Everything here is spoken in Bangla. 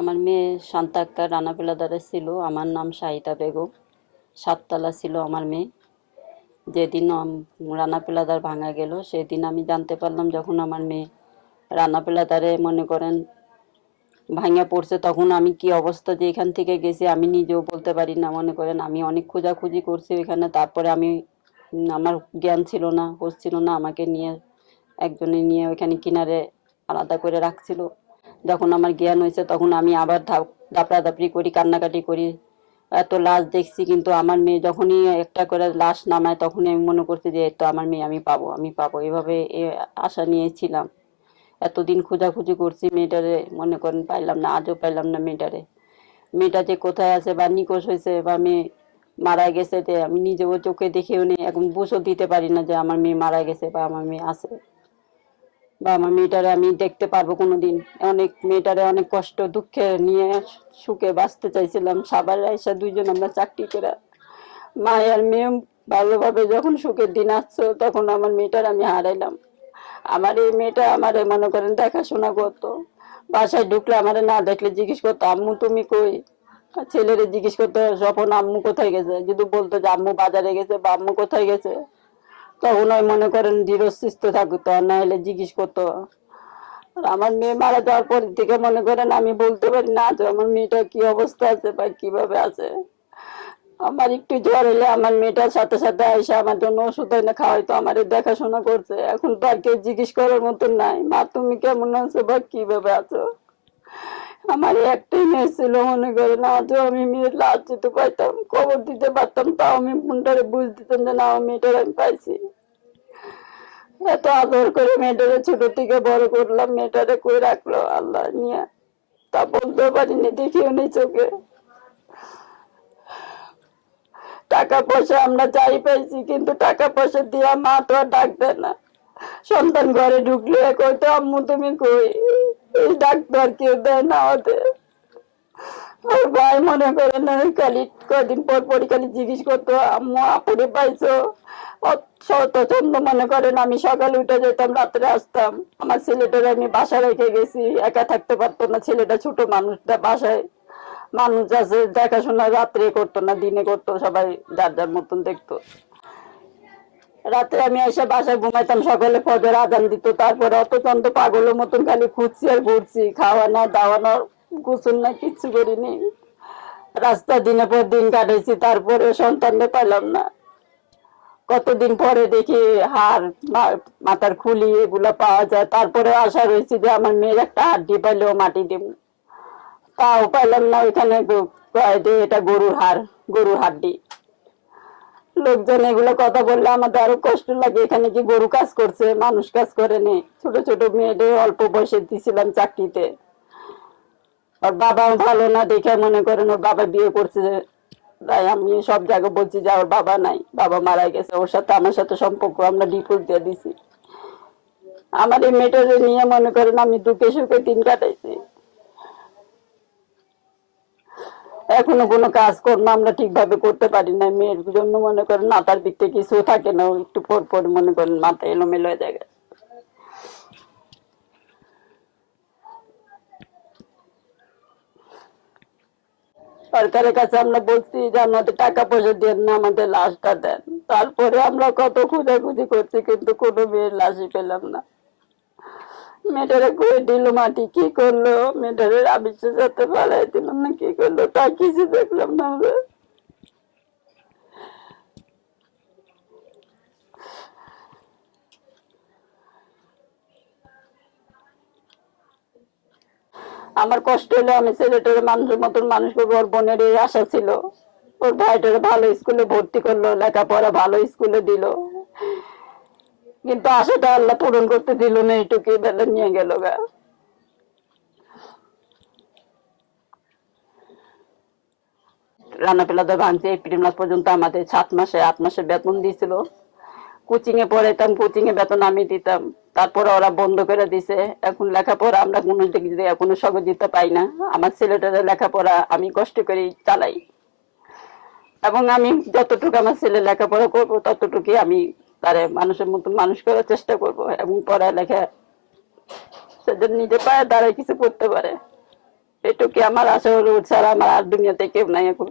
আমার মেয়ে শান্তা আক্তার রানা পেলাদারে ছিল। আমার নাম শাহিদা বেগম। 7 তলা ছিল আমার মেয়ে। যেদিন রানা পেলাদার ভাঙা গেল সেদিন আমি জানতে পারলাম, যখন আমার মেয়ে রানা পেলাদারে মনে করেন ভাঙা পড়ছে, তখন আমি কি অবস্থা যে এখান থেকে গেছি আমি নিজেও বলতে পারি না। মনে করেন আমি অনেক খোঁজাখুঁজি করছি এখানে, তারপরে আমি আমার জ্ঞান ছিল না, হোশ ছিল না, আমাকে নিয়ে একজনে নিয়ে ওইখানে কিনারে আলাদা করে রাখছিল। যখন আমার জ্ঞান হয়েছে তখন আমি আবার দাপড়াদাপড়ি করি, কান্নাকাটি করি। এত লাশ দেখছি, কিন্তু আমার মেয়ে যখনই একটা করে লাশ নামায় তখনই আমি মনে করছি যে তো আমার মেয়ে আমি পাবো, আমি পাবো, এভাবে আশা নিয়েছিলাম। এতদিন খোঁজাখুঁজি করছি মেয়েটারে, মনে করেন পাইলাম না, আজও পাইলাম না মেয়েটারে। মেয়েটা যে কোথায় আছে বা নিখোঁজ হয়েছে বা মেয়ে মারা গেছে, যে আমি নিজেও চোখে দেখেও নেই, এখন বুঝও দিতে পারি না যে আমার মেয়ে মারা গেছে বা আমার মেয়ে আছে বা আমার মেয়েটারে আমি দেখতে পারবো কোনোদিন। অনেক মেয়েটারে অনেক কষ্ট দুঃখে নিয়ে সুখে বাঁচতে চাইছিলাম। সাভারে আইসা দুইজন আমরা চাকরি করে মা আর মেয়ে ভালোভাবে যখন সুখের দিন আসছো, তখন আমার মেয়েটার আমি হারাইলাম। আমার এই মেয়েটা আমারে মনে করেন দেখাশোনা করতো। বাসায় ঢুকলে আমারে না দেখলে জিজ্ঞেস করতো আম্মু তুমি কই। আর ছেলেরে জিজ্ঞেস করতো স্বপন আম্মু কোথায় গেছে, যদি বলতো যে আম্মু বাজারে গেছে বা আম্মু কোথায় গেছে, তখন ওই মনে করেন দৃঢ়স্থিত থাকতো, আর না হলে জিজ্ঞেস করতো। আর আমার মেয়ে মারা যাওয়ার পর থেকে মনে করেন আমি বলতে পারি না যে আমার মেয়েটা কি অবস্থা আছে বা কিভাবে আছে। আমার একটু জ্বর হলে আমার মেয়েটার সাথে সাথে এসে আমার জন্য ওষুধ এনে খাওয়াইতো, আমার দেখাশোনা করছে। এখন তো আর কেউ জিজ্ঞেস করার মতন নাই, মা তুমি কেমন আছো বা কিভাবে আছো। আমার একটাই মেয়ে ছিল, মনে করেন আজও আমি মেয়ের লাশ দিতে পাইতাম, খবর দিতে পারতাম, তাও আমি মনটারে বুঝ দিতাম যে না আমার মেয়েটার আমি পাইছি। এত আদর করে মেয়েটারে ছোট থেকে বড় করলাম, মেয়েটারে কই রাখলো আল্লাহ নিয়ে তা বলতেও পারিনি, দেখিও নেই চোখে। টাকা পয়সা আমরা যাই পাইছি, কিন্তু টাকা পয়সা দিয়া মা তো আর ডাক দেয় না। সন্তান ঘরে ঢুকলে কইতো আম্মু তুমি কই, এই ডাক তো আর কেউ দেয় না ওদের। ওর ভাই মনে করে না, খালি কয়দিন পর পরই খালি জিজ্ঞেস করতো আম্মু আপুরে পাইছো। ছন্দ মনে করেন আমি সকালে উঠে যেতাম, রাত্রে আসতাম। আমার ছেলেটারে আমি বাসা রেখে গেছি, একা থাকতে পারতো না ছেলেটা, ছোট মানুষটা, বাসায় মানুষ আছে দেখাশোনা, রাত্রে করতো না দিনে করতো, সবাই যার যার মতন দেখতো। রাতে আমি এসে বাসায় ঘুমাইতাম, সকালে ফজর আজান দিত, তারপরে অত চন্দ পাগলের মতন খালি খুঁজছি আর ঘুরছি, খাওয়ানো দাওয়ানো গোসল না কিচ্ছু করিনি। রাস্তা দিনের পর দিন কাটাইছি, তারপরে সন্তানটা পাইলাম না। কতদিন পরে দেখি হাড়, মাথার খুলি এগুলা পাওয়া যায়, তারপরে আশা রয়েছে যে আমার মেয়ের একটা হাড্ডি পাইলেও মাটি দিব, তাও পাইলাম না। ওইখানে এটা গরুর হাড়, গরুর হাড্ডি। লোকজন এগুলো কথা বললে আমাদের আরো কষ্ট লাগে, এখানে কি গরু কাজ করছে, মানুষ কাজ করেনি। ছোট ছোট মেয়েদের অল্প বয়সে দিছিলাম চাকরিতে। ওর বাবা ভালো না দেখে মনে করেন ওর বাবা বিয়ে করছে, তাই আমি সব জায়গায় বলছি যে ওর বাবা নাই, বাবা মারা গেছে, ওর সাথে আমার সাথে সম্পর্ক আমরা ডিভোর্স দিয়ে দিছি। আমার এই মেয়েটাকে নিয়ে মনে করেন আমি দুঃখে সুখে দিন কাটাইছি। এখনো কোনো কাজ কর্ম আমরা ঠিকভাবে করতে পারি না, মেয়ের জন্য মনে করেন মাথার দিক থেকে কিছু থাকে না, একটু পর পর মনে করেন মাথা এলোমেলো হয়ে যায়। সরকারের কাছে আমরা বলছি যে আমাদের টাকা পয়সা দেন না, আমাদের লাশটা দেন। তারপরে আমরা কত খোঁজাখুঁজি করছি, কিন্তু কোনো মেয়ের লাশই পেলাম না। মেয়েটারে করে দিল মাটি, কি করলো মেয়েটারে আবিষ্কার সাথে পালাই দিল না কি করলো তা কিছু দেখলাম না আমরা। আমার কষ্ট হলো, আমি ছেলেটারে মানুষের মতন মানুষ করবো, ওর বোনের এই আশা ছিল। ওর ভাইটারে ভালো স্কুলে ভর্তি করলো, লেখাপড়া ভালো স্কুলে দিল, কিন্তু আশাটা আল্লাহ পূরণ করতে দিল না, এইটুকুই বেলা নিয়ে গেল গা। রান্না পেলাতে ভাঙছে, এপ্রিল মাস পর্যন্ত আমাদের 7 মাসে 8 মাসের বেতন দিয়েছিল। কোচিং এ পড়াইতাম, কোচিং এ বেতন আমি দিতাম, তারপরে ওরা বন্ধ করে দিছে। এখন লেখাপড়া আমরা কোনো দিক দিয়ে কোনো সহযোগিতা পাই না। আমার ছেলেটার লেখাপড়া আমি কষ্ট করে চালাই, এবং আমি যতটুকু আমার ছেলে লেখাপড়া করবো ততটুকুই আমি তারে মানুষের মতন মানুষ করার চেষ্টা করব, এবং পড়ালেখা সেজন্য নিজে পায়ে দাঁড়ায় কিছু করতে পারে। এটুকু আমার আশা হলো, ছাড়া আমার আর দুনিয়াতে কেউ নাই এখন।